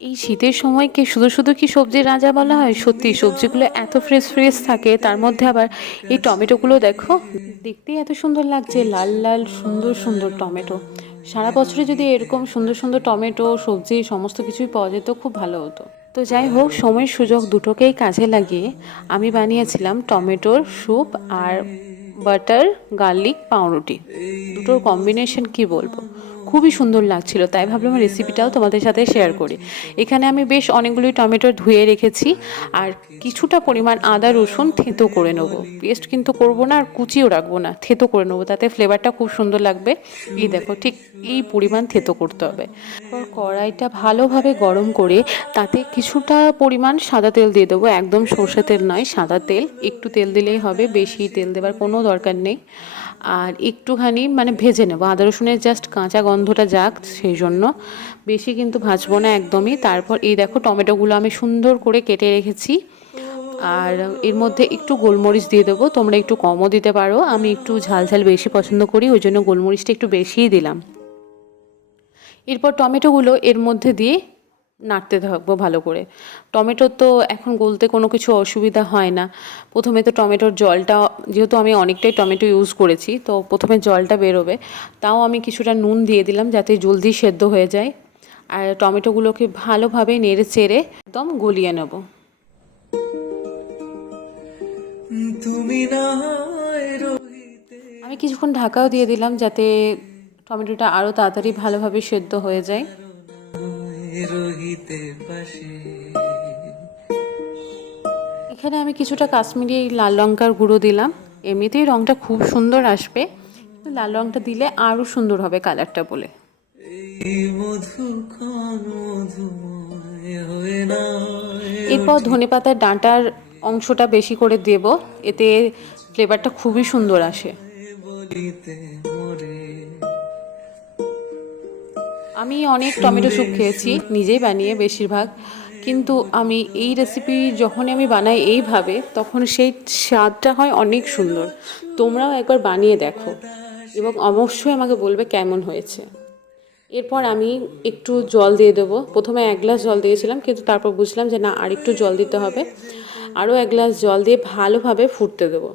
এই শীতের সময়কে শুধু শুধু কি সবজির রাজা বলা হয়? সত্যি সবজিগুলো এত ফ্রেশ ফ্রেশ থাকে, তার মধ্যে আবার এই টমেটোগুলো দেখো, দেখতেই এত সুন্দর লাগছে, লাল লাল সুন্দর সুন্দর টমেটো। সারা বছরে যদি এরকম সুন্দর সুন্দর টমেটো, সবজি সমস্ত কিছুই পাওয়া যেত, খুব ভালো হতো। তো যাই হোক, সময়ের সুযোগ দুটোকেই কাজে লাগিয়ে আমি বানিয়েছিলাম টমেটোর স্যুপ আর বাটার গার্লিক পাউরুটি। দুটোর কম্বিনেশন কি বলবো, খুবই সুন্দর লাগছিল, তাই ভাবলাম রেসিপিটাও তোমাদের সাথে শেয়ার করি। এখানে আমি বেশ অনেকগুলি টমেটো ধুয়ে রেখেছি, আর কিছুটা পরিমাণ আদা রসুন থেঁতো করে নেবো। পেস্ট কিন্তু করবো না, আর কুচিও রাখবো না, থেঁতো করে নেবো, তাতে ফ্লেভারটা খুব সুন্দর লাগবে। এই দেখো, ঠিক এই পরিমাণ থেঁতো করতে হবে। এরপর কড়াইটা ভালোভাবে গরম করে তাতে কিছুটা পরিমাণ সাদা তেল দিয়ে দেবো, একদম সর্ষে তেল নয়, সাদা তেল। একটু তেল দিলেই হবে, বেশি তেল দেওয়ার কোনো দরকার নেই। আর একটুখানি ভেজে নেবো, আদা রসুনের জাস্ট কাঁচা গন্ধটা যাক, সেই জন্য বেশি কিন্তু ভাজবো না একদমই। তারপর এই দেখো, টমেটোগুলো আমি সুন্দর করে কেটে রেখেছি, আর এর মধ্যে একটু গোলমরিচ দিয়ে দেবো, তোমরা একটু কমও দিতে পারো, আমি একটু ঝাল ঝাল বেশি পছন্দ করি, ওই জন্য গোলমরিচটা একটু বেশিই দিলাম। এরপর টমেটোগুলো এর মধ্যে দিয়ে নাড়তে থাকবো ভালো করে। টমেটো তো এখন গলতে কোনো কিছু অসুবিধা হয় না। প্রথমে তো টমেটোর জলটা, যেহেতু আমি অনেকটাই টমেটো ইউজ করেছি, তো প্রথমে জলটা বেরোবে, তাও আমি কিছুটা নুন দিয়ে দিলাম যাতে জলদি সেদ্ধ হয়ে যায়। আর টমেটোগুলোকে ভালোভাবে নেড়ে চেড়ে একদম গলিয়ে নেব। আমি কিছুক্ষণ ঢাকাও দিয়ে দিলাম যাতে টমেটোটা আরও তাড়াতাড়ি ভালোভাবে সেদ্ধ হয়ে যায়। এখানে আমি কিছুটা কাশ্মীরি লাল লঙ্কার গুঁড়ো দিলাম, এমনিতেই রঙটা খুব সুন্দর আসবে, লাল রঙটা দিলে আরও সুন্দর হবে কালারটা বলে। এরপর ধনেপাতার ডাঁটার অংশটা বেশি করে দেব, এতে ফ্লেভারটা খুবই সুন্দর আসে। আমি অনেক টমেটো স্যুপ খেয়েছি নিজেই বানিয়ে বেশিরভাগ, কিন্তু আমি এই রেসিপি যখনই আমি বানাই এইভাবে, তখন সেই স্বাদটা হয় অনেক সুন্দর। তোমরাও একবার বানিয়ে দেখো এবং অবশ্যই আমাকে বলবে কেমন হয়েছে। এরপর আমি একটু জল দিয়ে দেবো, প্রথমে 1 গ্লাস জল দিয়েছিলাম, কিন্তু তারপর বুঝলাম যে না, আর একটু জল দিতে হবে। আরও 1 গ্লাস জল দিয়ে ভালোভাবে ফুটতে দেবো।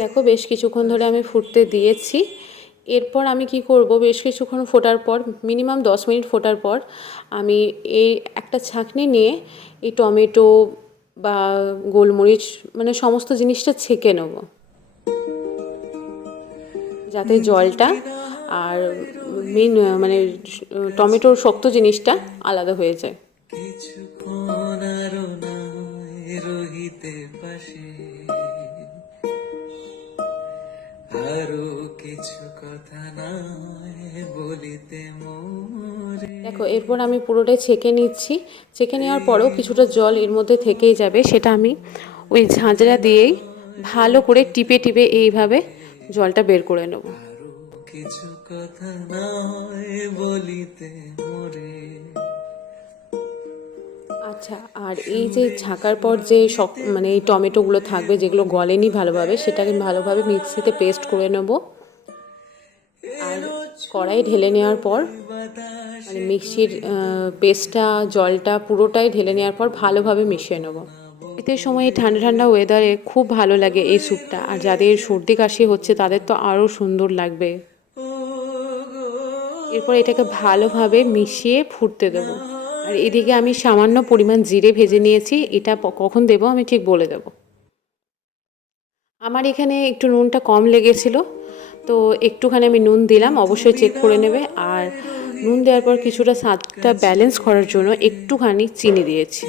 দেখো, বেশ কিছুক্ষণ ধরে আমি ফুটতে দিয়েছি। এরপর আমি কি করব, বেশ কিছুক্ষণ ফোটার পর, মিনিমাম 10 মিনিট ফোটার পর, আমি এই একটা ছাঁকনি নিয়ে এই টমেটো বা গোলমরিচ সমস্ত জিনিসটা ছেঁকে নেব, যাতে জলটা আর মেন টমেটোর শক্ত জিনিসটা আলাদা হয়ে যায়। দেখো, এরপর আমি পুরোটাই ছেঁকে নিচ্ছি। ছেঁকে নেওয়ার পরেও কিছুটা জল এর মধ্যে থেকেই যাবে, সেটা আমি ওই ঝাঁঝরা দিয়েই ভালো করে টিপে টিপে এইভাবে জলটা বের করে নেব। আচ্ছা, আর এই যে ছাকার পর যে এই টমেটোগুলো থাকবে, যেগুলো গলেনি ভালোভাবে, সেটাকে ভালোভাবে মিক্সিতে পেস্ট করে নেব। আর কড়াই ঢেলে নেওয়ার পর মিক্সির পেস্টটা, জলটা পুরোটাই ঢেলে নেওয়ার পর ভালোভাবে মিশিয়ে নেব। শীতের সময় ঠান্ডা ঠান্ডা ওয়েদারে খুব ভালো লাগে এই স্যুপটা, আর যাদের সর্দি কাশি হচ্ছে তাদের তো আরও সুন্দর লাগবে। এরপর এটাকে ভালোভাবে মিশিয়ে ফুটতে দেবো। আর এদিকে আমি সামান্য পরিমাণ জিরে ভেজে নিয়েছি, এটা কখন দেবো আমি ঠিক বলে দেব। আমার এখানে একটু নুনটা কম লেগেছিল, তো একটুখানি আমি নুন দিলাম, অবশ্যই চেক করে নেবে। আর নুন দেওয়ার পর কিছুটা স্বাদটা ব্যালেন্স করার জন্য একটুখানি চিনি দিয়েছি।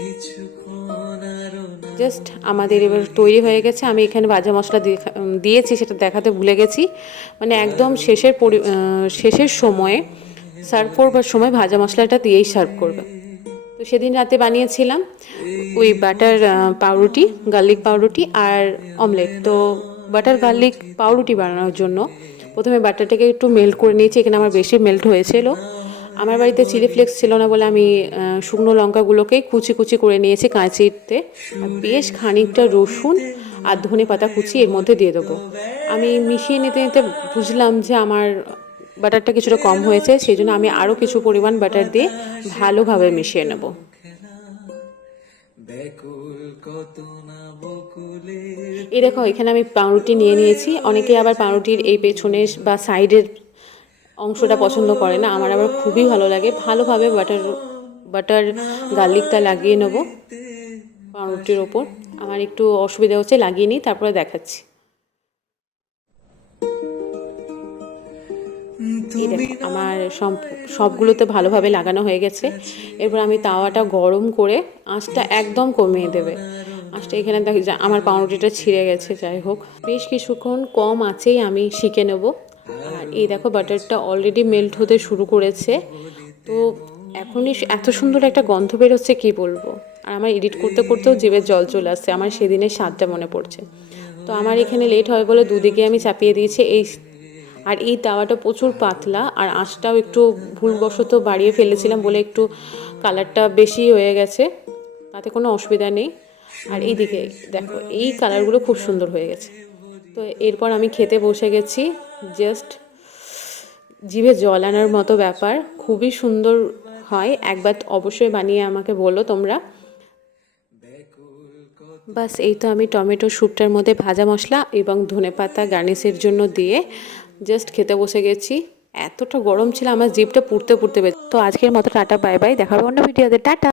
জাস্ট আমাদের এবার তৈরি হয়ে গেছে। আমি এখানে ভাজা মশলা দিয়েছি, সেটা দেখাতে ভুলে গেছি, একদম শেষের সময়ে সার্ভ করবার সময় ভাজা মশলাটা দিয়েই সার্ভ করবে। তো সেদিন রাতে বানিয়েছিলাম ওই বাটার পাউরুটি, গার্লিক পাউরুটি আর অমলেট। তো বাটার গার্লিক পাউরুটি বানানোর জন্য প্রথমে বাটারটাকে একটু মেল্ট করে নিয়েছি, এখানে আমার বেশি মেল্ট হয়েছিল। আমার বাড়িতে চিলি ফ্লেক্স ছিল না বলে আমি শুকনো লঙ্কাগুলোকেই কুচি কুচি করে নিয়েছি কাঁচিতে, আর বেশ খানিকটা রসুন আর ধনে পাতা কুচি এর মধ্যে দিয়ে দেবো। আমি মিশিয়ে নিতে নিতে বুঝলাম যে আমার বাটারটা কিছুটা কম হয়েছে, সেই জন্য আমি আরও কিছু পরিমাণ বাটার দিয়ে ভালোভাবে মিশিয়ে নেব। এই দেখো এখানে আমি পাউরুটি নিয়ে নিয়েছি। অনেকে আবার পাউরুটির এই পেছনে বা সাইডের অংশটা পছন্দ করে না, আমার আবার খুবই ভালো লাগে। ভালোভাবে বাটার গার্লিকটা লাগিয়ে নেব পাউরুটির ওপর। আমার একটু অসুবিধা হচ্ছে, লাগিয়ে নিই তারপরে দেখাচ্ছি। এই দেখো আমার সবগুলোতে ভালোভাবে লাগানো হয়ে গেছে। এরপর আমি তাওয়াটা গরম করে আঁচটা একদম কমিয়ে দেবে। আঁচটা এখানে দেখ আমার পাউরুটিটা ছিঁড়ে গেছে, যাই হোক বেশ কিছুক্ষণ কম আঁচেই আমি শিখে নেব। আর এই দেখো বাটারটা অলরেডি মেল্ট হতে শুরু করেছে। তো এখনই এত সুন্দর একটা গন্ধ বেরোচ্ছে কি বলবো। আর আমার এডিট করতে করতেও জিভে জল চলে আসছে, আমার সেদিনের স্বাদটা মনে পড়ছে। তো আমার এখানে লেট হয় বলে দুদিকে আমি চাপিয়ে দিয়েছি আর এই তাওয়াটা প্রচুর পাতলা, আর আঁচটাও একটু ভুলবশত বাড়িয়ে ফেলেছিলাম বলে একটু কালারটা বেশি হয়ে গেছে, তাতে কোনো অসুবিধা নেই। আর এইদিকে দেখো এই কালারগুলো খুব সুন্দর হয়ে গেছে। তো এরপর আমি খেতে বসে গেছি। জাস্ট জিভে জল আনার মতো ব্যাপার, খুবই সুন্দর হয়। একবার অবশ্যই বানিয়ে আমাকে বলো তোমরা। বাস এই তো আমি টমেটো স্যুপটার মধ্যে ভাজা মশলা এবং ধনেপাতা গার্নিশের জন্য দিয়ে জাস্ট খেতে বসে গেছি। এতটা গরম ছিল আমার জিভটা পুড়তে পুড়তে। তো আজকের মতো টাটা বাই বাই, দেখা হবে অন্য ভিডিওতে। টাটা।